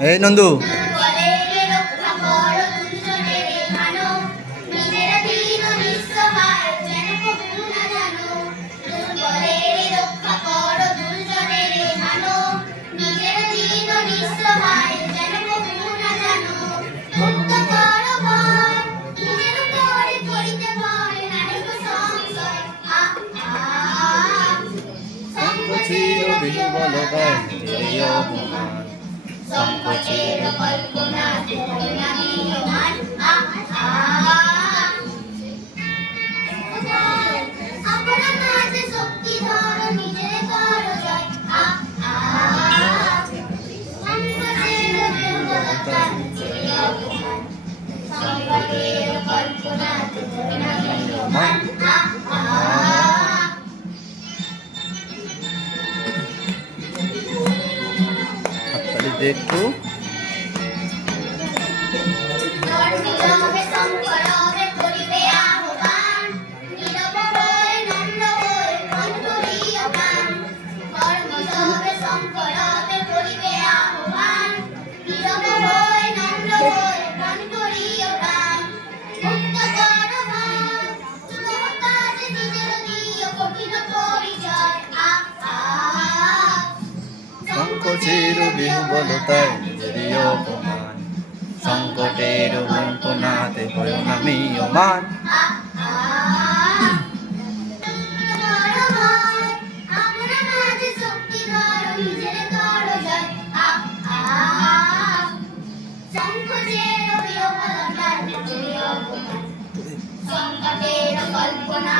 এই নন্দু সংকোচের কল্পনাতে পরিণামীয়মান আপনার মাঝে শক্তি ধরো নিজের করো জয় সংকোচের বিহ্বলতা নিজের অপমান সংকটের কল্পনাতে পরিণামীয়মান একটু সংকোচের বিহ্বলতায় নিজেরই অপমান সংকটের যন্ত্রণাতে পরিণামীয়মান সংকটের কল্পনা